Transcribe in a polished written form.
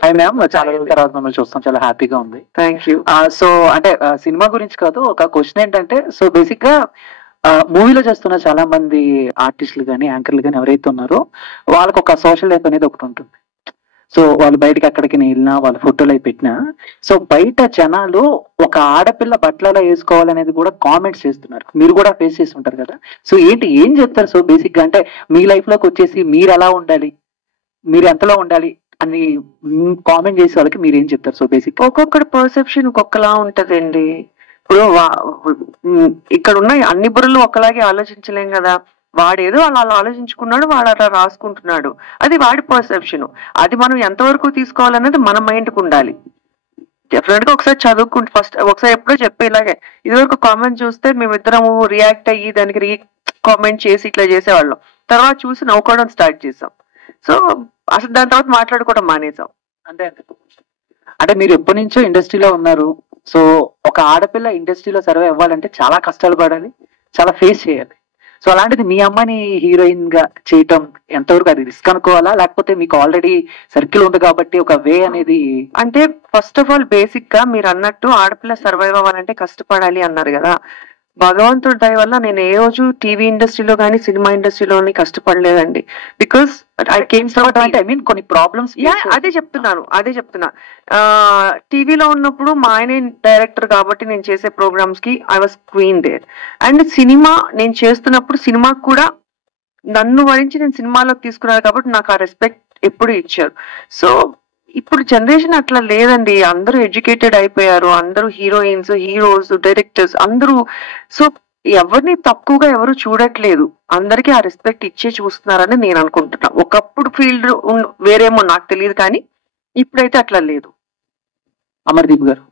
Hi ma'am, చాలా రోజుల తర్వాత మిమ్మల్ని చూస్తాం, చాలా హ్యాపీగా ఉంది. Thank you. సో అంటే సినిమా గురించి కాదు, ఒక క్వశ్చన్ ఏంటంటే, సో బేసిక్ గా మూవీలో చేస్తున్న చాలా మంది ఆర్టిస్టులు కానీ యాంకర్లు కానీ ఎవరైతే ఉన్నారో వాళ్ళకి ఒక సోషల్ లైఫ్ అనేది ఒకటి ఉంటుంది. సో వాళ్ళు బయటకి ఎక్కడికి వెళ్ళినా వాళ్ళ ఫోటోలు అవి పెట్టినా, సో బయట జనాలు ఒక ఆడపిల్ల బట్టలు ఎలా వేసుకోవాలనేది కూడా కామెంట్స్ చేస్తున్నారు. మీరు కూడా ఫేస్ చేసి ఉంటారు కదా. సో ఏం చెప్తారు? సో బేసిక్ గా అంటే మీ లైఫ్ లోకి వచ్చేసి మీరు ఎలా ఉండాలి, మీరు ఎంతలో ఉండాలి అని కామెంట్ చేసే వాళ్ళకి మీరు ఏం చెప్తారు? సో బేసిక్ ఒక్కొక్కటి పర్సెప్షన్ ఒక్కొక్కలా ఉంటదండి. ఇప్పుడు ఇక్కడ ఉన్న అన్ని బుర్రలు ఒకలాగే ఆలోచించలేం కదా. వాడేదో అలా ఆలోచించుకున్నాడు, వాడు అలా రాసుకుంటున్నాడు, అది వాడి పర్సెప్షన్. అది మనం ఎంతవరకు తీసుకోవాలన్నది మన మైండ్కి ఉండాలి. డెఫినెట్ గా ఒకసారి చదువుకుంటే ఫస్ట్ ఒకసారి ఎప్పుడో చెప్పే ఇలాగే ఇదివరకు కామెంట్ చూస్తే మేమిద్దరము రియాక్ట్ అయ్యి దానికి కామెంట్ చేసి ఇట్లా చేసేవాళ్ళం. తర్వాత చూసి నవ్వుకోవడం స్టార్ట్ చేసాం. సో అసలు దాని తర్వాత మాట్లాడుకోవడం మానేసాం. అంటే అంటే మీరు ఎప్పటి నుంచో ఇండస్ట్రీలో ఉన్నారు. సో ఒక ఆడపిల్ల ఇండస్ట్రీలో సర్వే అవ్వాలంటే చాలా కష్టాలు పడాలి, చాలా ఫేస్ చేయాలి. సో అలాంటిది మీ అమ్మని హీరోయిన్ గా చేయటం ఎంతవరకు అది రిస్క్ అనుకోవాలా, లేకపోతే మీకు ఆల్రెడీ సర్కిల్ ఉంది కాబట్టి ఒక వే అనేది? అంటే ఫస్ట్ ఆఫ్ ఆల్ బేసిక్ గా మీరు అన్నట్టు ఆడపిల్ల సర్వైవ్ అవ్వాలంటే కష్టపడాలి అన్నారు కదా. భగవంతుడి దయ వల్ల నేను ఏ రోజు టీవీ ఇండస్ట్రీలో కానీ సినిమా ఇండస్ట్రీలో కష్టపడలేదండి. బికాస్ ఐ కేమ్ అంటే ఐ మీన్ కొన్ని ప్రాబ్లమ్స్. అదే చెప్తున్నా. టీవీలో ఉన్నప్పుడు మా ఆయన డైరెక్టర్ కాబట్టి నేను చేసే ప్రోగ్రామ్స్ కి I was queen there. And cinema నేను చేస్తున్నప్పుడు సినిమాకి కూడా నన్ను వరించి నేను సినిమాలోకి తీసుకున్నాను కాబట్టి నాకు ఆ రెస్పెక్ట్ ఎప్పుడు ఇచ్చారు. సో ఇప్పుడు జనరేషన్ అట్లా లేదండి. అందరూ ఎడ్యుకేటెడ్ అయిపోయారు, అందరూ హీరోయిన్స్, హీరోస్, డైరెక్టర్స్ అందరూ. సో ఎవరిని తక్కువగా ఎవరు చూడట్లేదు, అందరికీ ఆ రెస్పెక్ట్ ఇచ్చే చూస్తున్నారని నేను అనుకుంటున్నా. ఒకప్పుడు ఫీల్డ్ వేరేమో నాకు తెలియదు, కానీ ఇప్పుడైతే అట్లా లేదు. అమర్దీప్ గారు